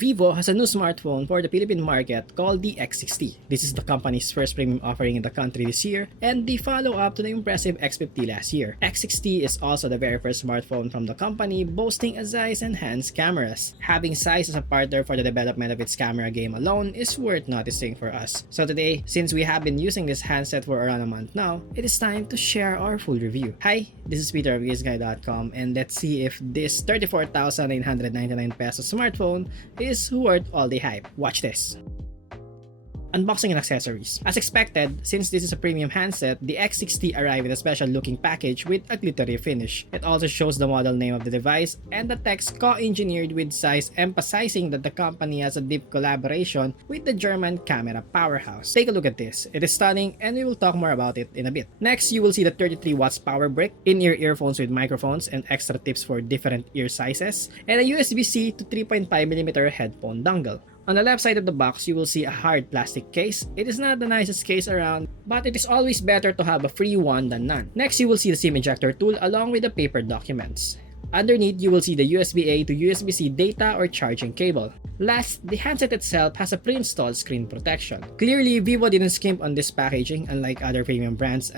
Vivo has a new smartphone for the Philippine market called the X60. This is the company's first premium offering in the country this year and the follow-up to the impressive X50 last year. X60 is also the very first smartphone from the company boasting a ZEISS-enhanced cameras. Having ZEISS as a partner for the development of its camera game alone is worth noticing for us. So today, since we have been using this handset for around a month now, it is time to share our full review. Hi, this is Peter of GIZGUIDEPH and let's see if this 34,999 pesos smartphone is worth all the hype. Watch this. Unboxing and accessories. As expected, since this is a premium handset, the X60 arrived with a special looking package with a glittery finish. It also shows the model name of the device and the text co-engineered with ZEISS, emphasizing that the company has a deep collaboration with the German camera powerhouse. Take a look at this. It is stunning and we will talk more about it in a bit. Next, you will see the 33 watts power brick, in-ear earphones with microphones and extra tips for different ear sizes, and a USB-C to 3.5mm headphone dongle. On the left side of the box, you will see a hard plastic case. It is not the nicest case around, but it is always better to have a free one than none. Next, you will see the SIM ejector tool along with the paper documents. Underneath, you will see the USB-A to USB-C data or charging cable. Last, the handset itself has a pre-installed screen protection. Clearly, Vivo didn't skimp on this packaging unlike other premium brands,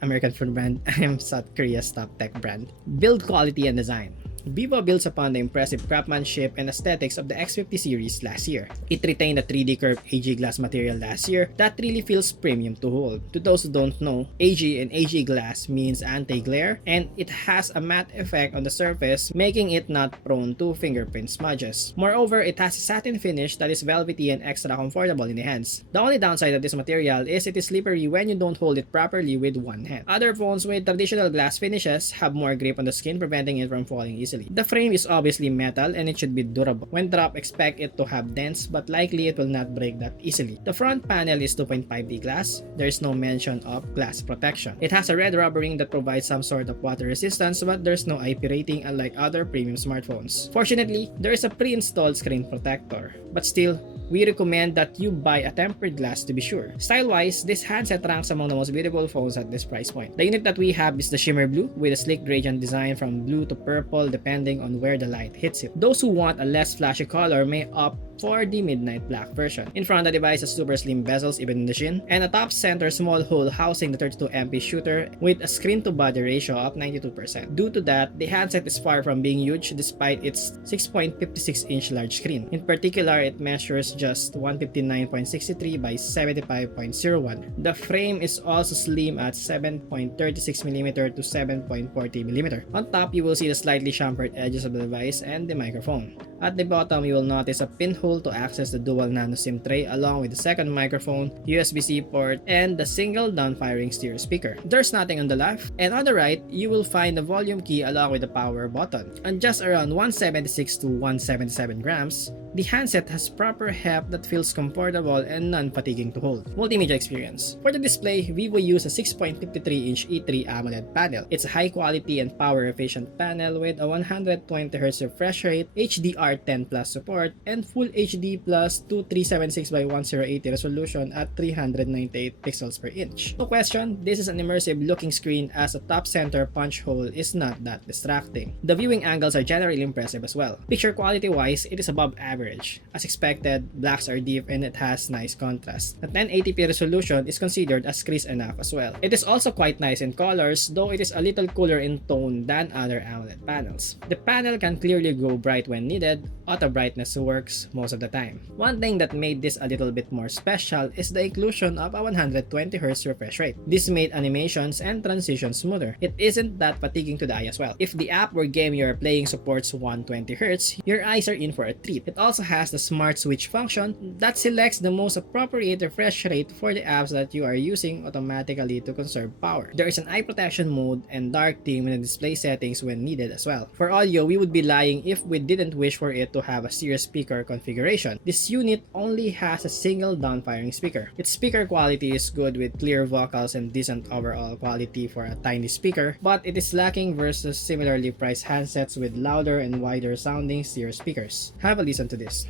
American food brand, South Korea's top tech brand. Build quality and design. Vivo builds upon the impressive craftsmanship and aesthetics of the X50 series last year. It retained a 3D curved AG glass material last year that really feels premium to hold. To those who don't know, AG and AG glass means anti-glare and it has a matte effect on the surface, making it not prone to fingerprint smudges. Moreover, it has a satin finish that is velvety and extra comfortable in the hands. The only downside of this material is it is slippery when you don't hold it properly with one hand. Other phones with traditional glass finishes have more grip on the skin, preventing it from falling easily. The frame is obviously metal and it should be durable. When dropped, expect it to have dents, but likely it will not break that easily. The front panel is 2.5D glass. There is no mention of glass protection. It has a red rubber ring that provides some sort of water resistance, but there's no IP rating unlike other premium smartphones. Fortunately, there is a pre-installed screen protector, but still, we recommend that you buy a tempered glass to be sure. Style-wise, this handset ranks among the most beautiful phones at this price point. The unit that we have is the shimmer blue with a sleek gradient design from blue to purple depending on where the light hits it. Those who want a less flashy color may opt for the midnight black version. In front, the device has super slim bezels even in the chin, and a top center small hole housing the 32MP shooter with a screen to body ratio of 92%. Due to that, the handset is far from being huge despite its 6.56-inch large screen. In particular, it measures just 159.63 by 75.01. The frame is also slim at 7.36mm to 7.40mm. On top, you will see the slightly chamfered edges of the device and the microphone. At the bottom, you will notice a pinhole to access the dual nano SIM tray along with the second microphone, USB-C port, and the single down-firing stereo speaker. There's nothing on the left, and on the right, you will find the volume key along with the power button. And just around 176 to 177 grams, the handset has proper heft that feels comfortable and non-fatiguing to hold. Multimedia experience. For the display, Vivo used a 6.53-inch E3 AMOLED panel. It's a high-quality and power-efficient panel with a 120Hz refresh rate, HDR10+ support, and Full HD Plus 2376 by 1080 resolution at 398 pixels per inch. No question, this is an immersive looking screen as the top center punch hole is not that distracting. The viewing angles are generally impressive as well. Picture quality wise, it is above average. As expected, blacks are deep and it has nice contrast. The 1080p resolution is considered as crisp enough as well. It is also quite nice in colors, though it is a little cooler in tone than other AMOLED panels. The panel can clearly go bright when needed. Auto brightness works most of the time. One thing that made this a little bit more special is the inclusion of a 120Hz refresh rate. This made animations and transitions smoother. It isn't that fatiguing to the eye as well. If the app or game you are playing supports 120Hz, your eyes are in for a treat. It also has the smart switch function that selects the most appropriate refresh rate for the apps that you are using automatically to conserve power. There is an eye protection mode and dark theme in the display settings when needed as well. For audio, we would be lying if we didn't wish for it to have a stereo speaker configuration. This unit only has a single down-firing speaker. Its speaker quality is good with clear vocals and decent overall quality for a tiny speaker, but it is lacking versus similarly priced handsets with louder and wider sounding stereo speakers. Have a listen to this.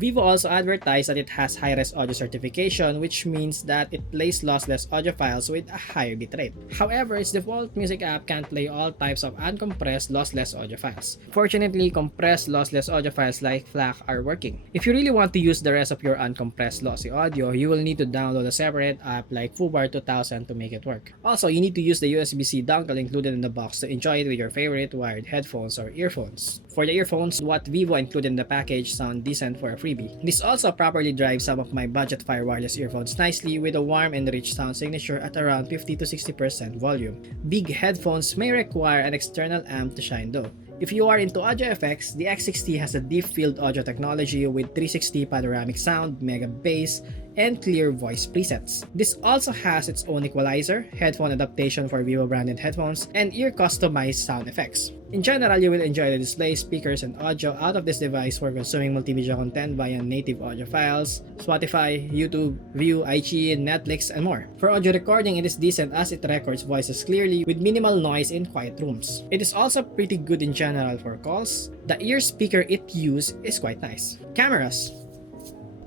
Vivo also advertised that it has high-res audio certification, which means that it plays lossless audio files with a higher bitrate. However, its default music app can't play all types of uncompressed lossless audio files. Fortunately, compressed lossless audio files like FLAC are working. If you really want to use the rest of your uncompressed lossy audio, you will need to download a separate app like Fubar 2000 to make it work. Also, you need to use the USB-C dongle included in the box to enjoy it with your favorite wired headphones or earphones. For the earphones, what Vivo included in the package sound decent for a freebie. This also properly drives some of my budget Fire wireless earphones nicely with a warm and rich sound signature at around 50 to 60% volume. Big headphones may require an external amp to shine though. If you are into audio effects, the X60 has a deep field audio technology with 360 panoramic sound, mega bass, and clear voice presets. This also has its own equalizer, headphone adaptation for Vivo branded headphones, and ear customized sound effects. In general, you will enjoy the display, speakers, and audio out of this device for consuming multimedia content via native audio files, Spotify, YouTube, View, iQIYI, Netflix, and more. For audio recording, it is decent as it records voices clearly with minimal noise in quiet rooms. It is also pretty good in general for calls. The ear speaker it uses is quite nice. Cameras.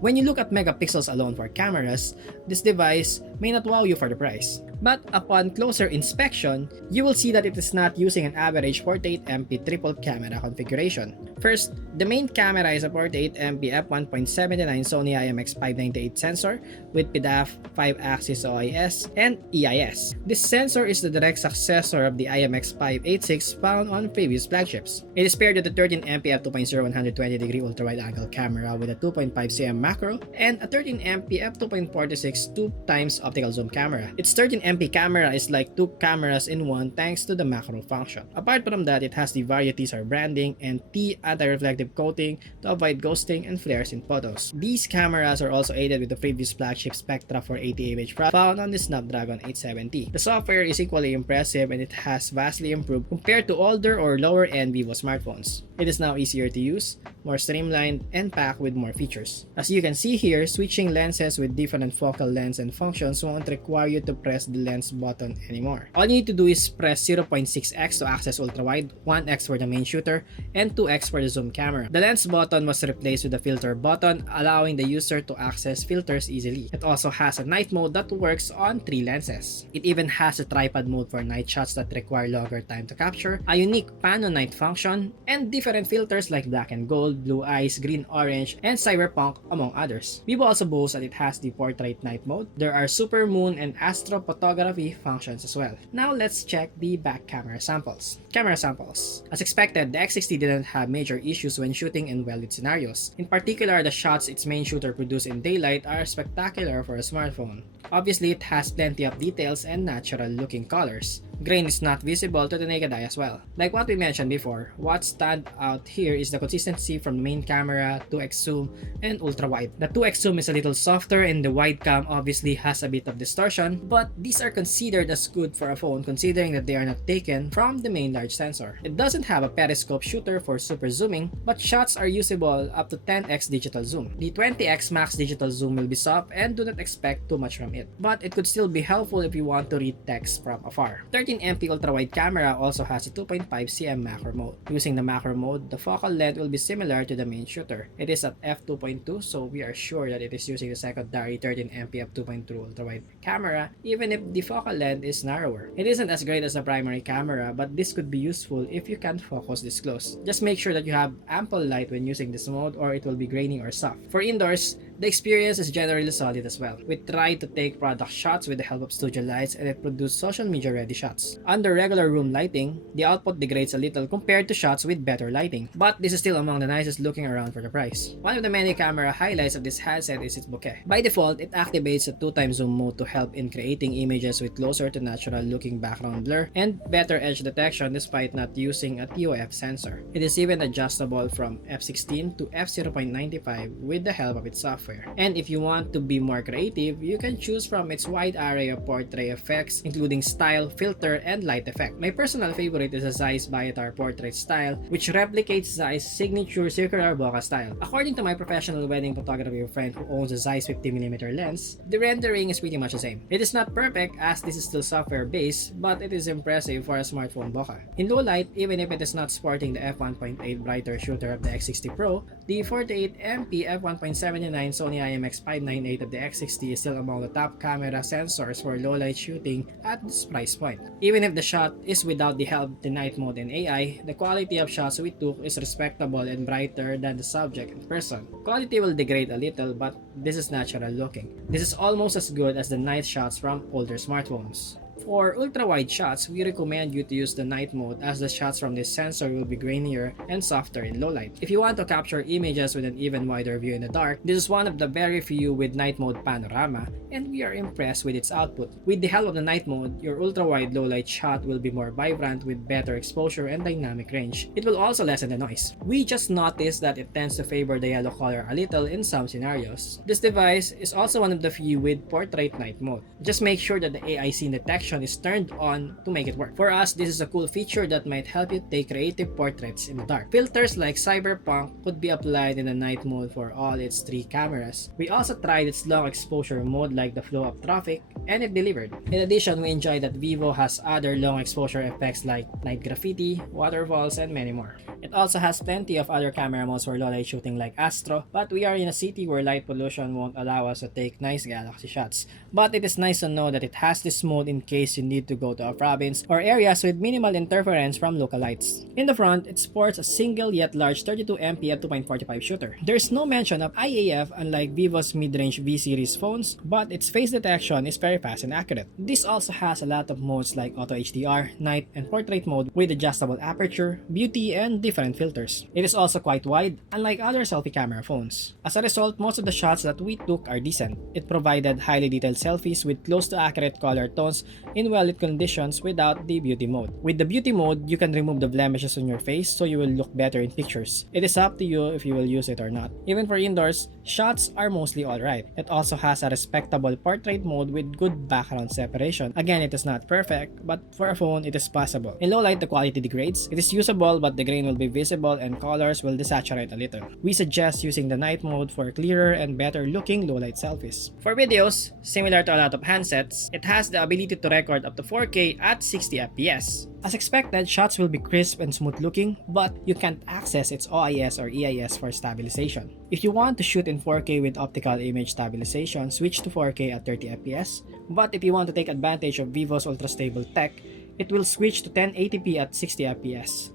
When you look at megapixels alone for cameras, this device may not wow you for the price. But upon closer inspection, you will see that it is not using an average 48MP triple camera configuration. First, the main camera is a 48MP f1.79 Sony IMX598 sensor with PDAF, 5-axis OIS, and EIS. This sensor is the direct successor of the IMX586 found on previous flagships. It is paired with a 13MP f2.0 120-degree ultra-wide angle camera with a 2.5cm macro and a 13MP f2.46 2x optical zoom camera. Its 13MP camera is like two cameras in one thanks to the macro function. Apart from that, it has the varieties or branding and T anti-reflective coating to avoid ghosting and flares in photos. These cameras are also aided with the previous flagship Spectra 480 image found on the Snapdragon 870. The software is equally impressive and it has vastly improved compared to older or lower end Vivo smartphones. It is now easier to use, more streamlined, and packed with more features. As you can see here, switching lenses with different focal lengths and functions won't require you to press the lens button anymore. All you need to do is press 0.6x to access ultra-wide, 1x for the main shooter, and 2x for the zoom camera. The lens button was replaced with the filter button, allowing the user to access filters easily. It also has a night mode that works on 3 lenses. It even has a tripod mode for night shots that require longer time to capture, a unique pan on night function, and different filters like black and gold, blue eyes, green orange, and cyberpunk among others. Vivo also boasts that it has the portrait night mode. There are super moon and astrophotography functions as well. Now let's check the back camera samples. Camera samples. As expected, the X60 didn't have major issues when shooting in well-lit scenarios. In particular, the shots its main shooter produced in daylight are spectacular for a smartphone. Obviously, it has plenty of details and natural-looking colors. Grain is not visible to the naked eye as well. Like what we mentioned before, what stands out here is the consistency from the main camera, 2x zoom, and ultra-wide. The 2x zoom is a little softer and the wide cam obviously has a bit of distortion, but these are considered as good for a phone considering that they are not taken from the main large sensor. It doesn't have a periscope shooter for super zooming, but shots are usable up to 10x digital zoom. The 20x max digital zoom will be soft and do not expect too much from it, but it could still be helpful if you want to read text from afar. 13MP ultra-wide camera also has a 2.5cm macro mode. Using the macro mode, the focal length will be similar to the main shooter. It is at f2.2, so we are sure that it is using the secondary 13MP f2.2 ultra-wide camera, even if the focal length is narrower. It isn't as great as the primary camera, but this could be useful if you can't focus this close. Just make sure that you have ample light when using this mode or it will be grainy or soft. For indoors, the experience is generally solid as well. We tried to take product shots with the help of studio lights and it produced social media ready shots. Under regular room lighting, the output degrades a little compared to shots with better lighting, but this is still among the nicest looking around for the price. One of the many camera highlights of this handset is its bokeh. By default, it activates a 2x zoom mode to help in creating images with closer to natural looking background blur and better edge detection despite not using a TOF sensor. It is even adjustable from f16 to f0.95 with the help of its software. software. And if you want to be more creative, you can choose from its wide array of portrait effects, including style, filter, and light effect. My personal favorite is the ZEISS Biotar portrait style, which replicates ZEISS' signature circular bokeh style. According to my professional wedding photography friend who owns a ZEISS 50mm lens, the rendering is pretty much the same. It is not perfect as this is still software based, but it is impressive for a smartphone bokeh. In low light, even if it is not sporting the f1.8 brighter shooter of the X60 Pro, the 48MP f1.79 Sony IMX598 of the X60 is still among the top camera sensors for low light shooting at this price point. Even if the shot is without the help of the night mode and AI, the quality of shots we took is respectable and brighter than the subject in person. Quality will degrade a little, but this is natural looking. This is almost as good as the night shots from older smartphones. For ultra-wide shots, we recommend you to use the night mode as the shots from this sensor will be grainier and softer in low light. If you want to capture images with an even wider view in the dark, this is one of the very few with night mode panorama, and we are impressed with its output. With the help of the night mode, your ultra-wide low-light shot will be more vibrant with better exposure and dynamic range. It will also lessen the noise. We just noticed that it tends to favor the yellow color a little in some scenarios. This device is also one of the few with portrait night mode. Just make sure that the AI scene detection is turned on to make it work. For us, this is a cool feature that might help you take creative portraits in the dark. Filters like Cyberpunk could be applied in the night mode for all its 3 cameras. We also tried its long exposure mode like the flow of traffic, and it delivered. In addition, we enjoy that Vivo has other long exposure effects like night graffiti, waterfalls, and many more. It also has plenty of other camera modes for low light shooting like Astro, but we are in a city where light pollution won't allow us to take nice galaxy shots. But it is nice to know that it has this mode in case you need to go to a province or areas with minimal interference from local lights. In the front, it sports a single yet large 32MP f2.45 shooter. There's no mention of IAF unlike Vivo's mid-range V series phones, but its face detection is very fast and accurate. This also has a lot of modes like auto HDR, night, and portrait mode with adjustable aperture, beauty, and different filters. It is also quite wide, unlike other selfie camera phones. As a result, most of the shots that we took are decent. It provided highly detailed selfies with close to accurate color tones in well-lit conditions without the beauty mode. With the beauty mode, you can remove the blemishes on your face so you will look better in pictures. It is up to you if you will use it or not. Even for indoors, shots are mostly alright. It also has a respectable portrait mode with good background separation. Again, it is not perfect, but for a phone, it is possible. In low light, the quality degrades. It is usable, but the grain will be visible and colors will desaturate a little. We suggest using the night mode for clearer and better looking low light selfies. For videos, similar to a lot of handsets, it has the ability to record up to 4K at 60 FPS. As expected, shots will be crisp and smooth looking, but you can't access its OIS or EIS for stabilization. If you want to shoot in 4K with optical image stabilization, switch to 4K at 30 FPS, but if you want to take advantage of Vivo's ultra-stable tech, it will switch to 1080p at 60 FPS.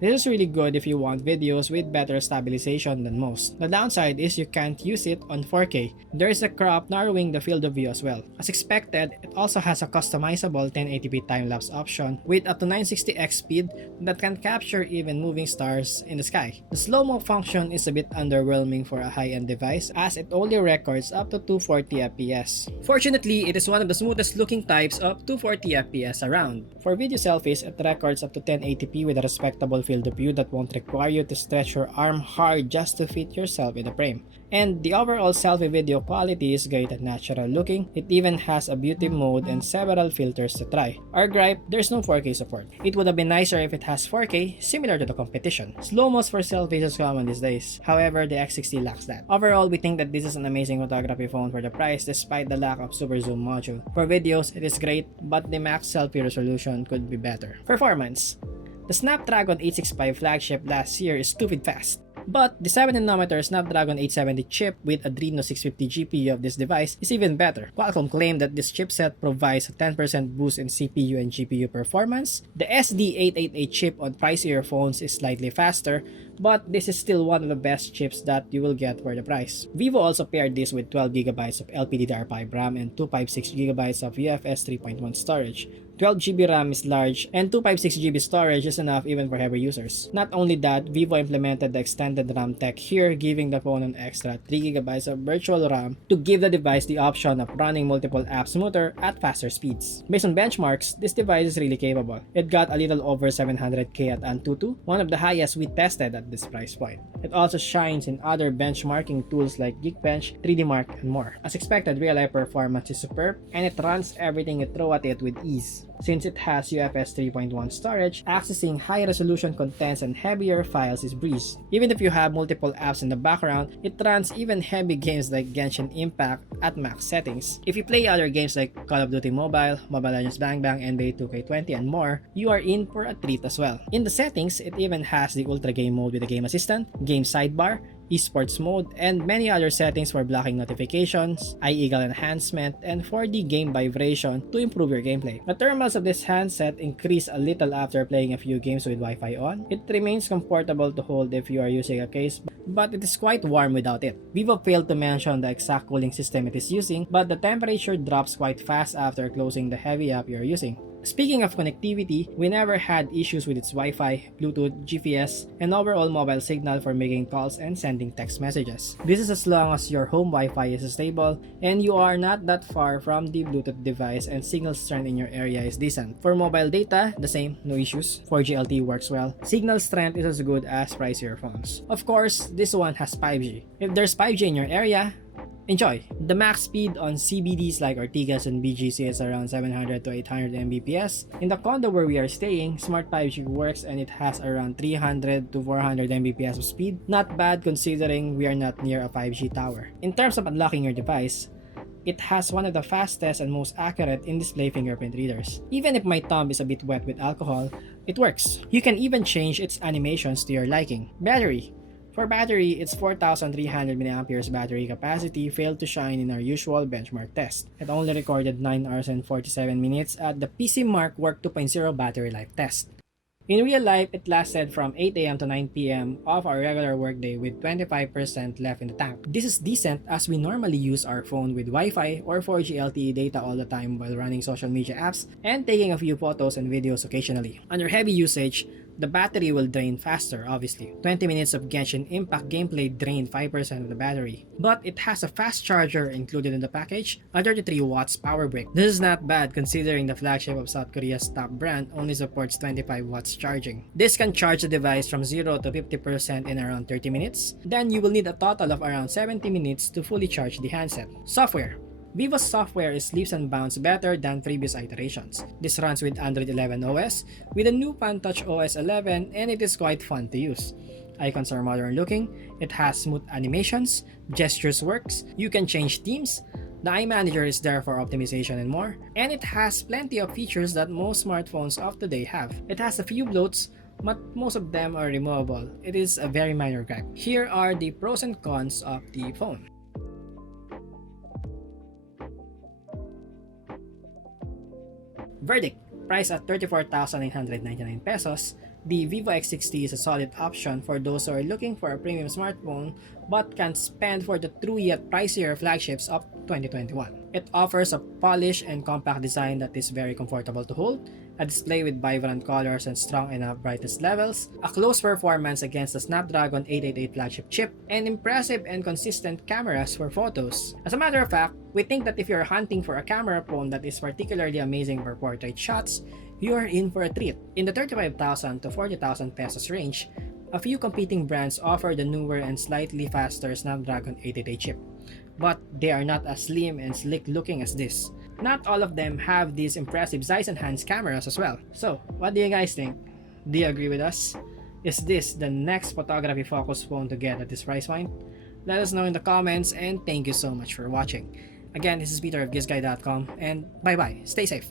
This is really good if you want videos with better stabilization than most. The downside is you can't use it on 4K. There is a crop narrowing the field of view as well. As expected, it also has a customizable 1080p time-lapse option with up to 960x speed that can capture even moving stars in the sky. The slow-mo function is a bit underwhelming for a high-end device as it only records up to 240 FPS. Fortunately, it is one of the smoothest looking types of 240 FPS around. For video selfies, it records up to 1080p with a respectable field of view that won't require you to stretch your arm hard just to fit yourself in the frame. And the overall selfie video quality is great and natural looking. It even has a beauty mode and several filters to try. Our gripe, there's no 4K support. It would have been nicer if it has 4K, similar to the competition. Slow-mos for selfies is common these days. However, the X60 lacks that. Overall, we think that this is an amazing photography phone for the price despite the lack of super zoom module. For videos, it is great, but the max selfie resolution could be better. Performance. The Snapdragon 865 flagship last year is stupid fast. But the 7nm Snapdragon 870 chip with Adreno 650 GPU of this device is even better. Qualcomm claimed that this chipset provides a 10% boost in CPU and GPU performance. The SD888 chip on pricier phones is slightly faster, but this is still one of the best chips that you will get for the price. Vivo also paired this with 12GB of LPDDR5 RAM and 256GB of UFS 3.1 storage. 12GB RAM is large, and 256GB storage is enough even for heavy users. Not only that, Vivo implemented the extended RAM tech here, giving the phone an extra 3GB of virtual RAM to give the device the option of running multiple apps smoother at faster speeds. Based on benchmarks, this device is really capable. It got a little over 700K at Antutu, one of the highest we tested at at this price point. It also shines in other benchmarking tools like Geekbench, 3D Mark, and more. As expected, real-life performance is superb, and it runs everything you throw at it with ease. Since it has UFS 3.1 storage, accessing high-resolution contents and heavier files is breeze. Even if you have multiple apps in the background, it runs even heavy games like Genshin Impact at max settings. If you play other games like Call of Duty Mobile, Mobile Legends Bang Bang, NBA 2K20, and more, you are in for a treat as well. In the settings, it even has the Ultra Game mode with the Game Assistant, Game Sidebar, esports mode, and many other settings for blocking notifications, eye eagle enhancement, and 4D game vibration to improve your gameplay. The thermals of this handset increase a little after playing a few games with Wi-Fi on. It remains comfortable to hold if you are using a case, but it is quite warm without it. Vivo failed to mention the exact cooling system it is using, but the temperature drops quite fast after closing the heavy app you are using. Speaking of connectivity, we never had issues with its Wi-Fi, Bluetooth, GPS, and overall mobile signal for making calls and sending text messages. This is as long as your home Wi-Fi is stable and you are not that far from the Bluetooth device and signal strength in your area is decent. For mobile data, the same, no issues. 4G LTE works well. Signal strength is as good as pricier phones. Of course, this one has 5G. If there's 5G in your area, enjoy! The max speed on CBDs like Ortigas and BGC is around 700 to 800 Mbps. In the condo where we are staying, Smart 5G works and it has around 300 to 400 Mbps of speed. Not bad considering we are not near a 5G tower. In terms of unlocking your device, it has one of the fastest and most accurate in-display fingerprint readers. Even if my thumb is a bit wet with alcohol, it works. You can even change its animations to your liking. Battery. For battery, its 4,300 mAh battery capacity failed to shine in our usual benchmark test. It only recorded 9 hours and 47 minutes at the PC Mark Work 2.0 battery life test. In real life, it lasted from 8 AM to 9 PM of our regular workday with 25% left in the tank. This is decent as we normally use our phone with Wi-Fi or 4G LTE data all the time while running social media apps and taking a few photos and videos occasionally. Under heavy usage, the battery will drain faster, obviously. 20 minutes of Genshin Impact gameplay drained 5% of the battery. But it has a fast charger included in the package, a 33 watts power brick. This is not bad considering the flagship of South Korea's top brand only supports 25 watts charging. This can charge the device from 0 to 50% in around 30 minutes. Then you will need a total of around 70 minutes to fully charge the handset. Software. Vivo's software is leaps and bounds better than previous iterations. This runs with Android 11 OS, with a new Funtouch OS 11, and it is quite fun to use. Icons are modern looking, it has smooth animations, gestures works, you can change themes, the iManager is there for optimization and more, and it has plenty of features that most smartphones of today have. It has a few bloats, but most of them are removable. It is a very minor gripe. Here are the pros and cons of the phone. Verdict: priced at 34,999 pesos, the Vivo X60 is a solid option for those who are looking for a premium smartphone but can't spend for the true yet pricier flagships of 2021. It offers a polished and compact design that is very comfortable to hold, a display with vibrant colors and strong enough brightness levels, a close performance against the Snapdragon 888 flagship chip, and impressive and consistent cameras for photos. As a matter of fact, we think that if you're hunting for a camera phone that is particularly amazing for portrait shots, you are in for a treat. In the 35,000 to 40,000 pesos range, a few competing brands offer the newer and slightly faster Snapdragon 888 chip, but they are not as slim and sleek looking as this. Not all of them have these impressive ZEISS-enhanced cameras as well. So, what do you guys think? Do you agree with us? Is this the next photography focused phone to get at this price point? Let us know in the comments, and thank you so much for watching. Again, this is Peter of GIZGUIDEPH.com, and bye bye. Stay safe.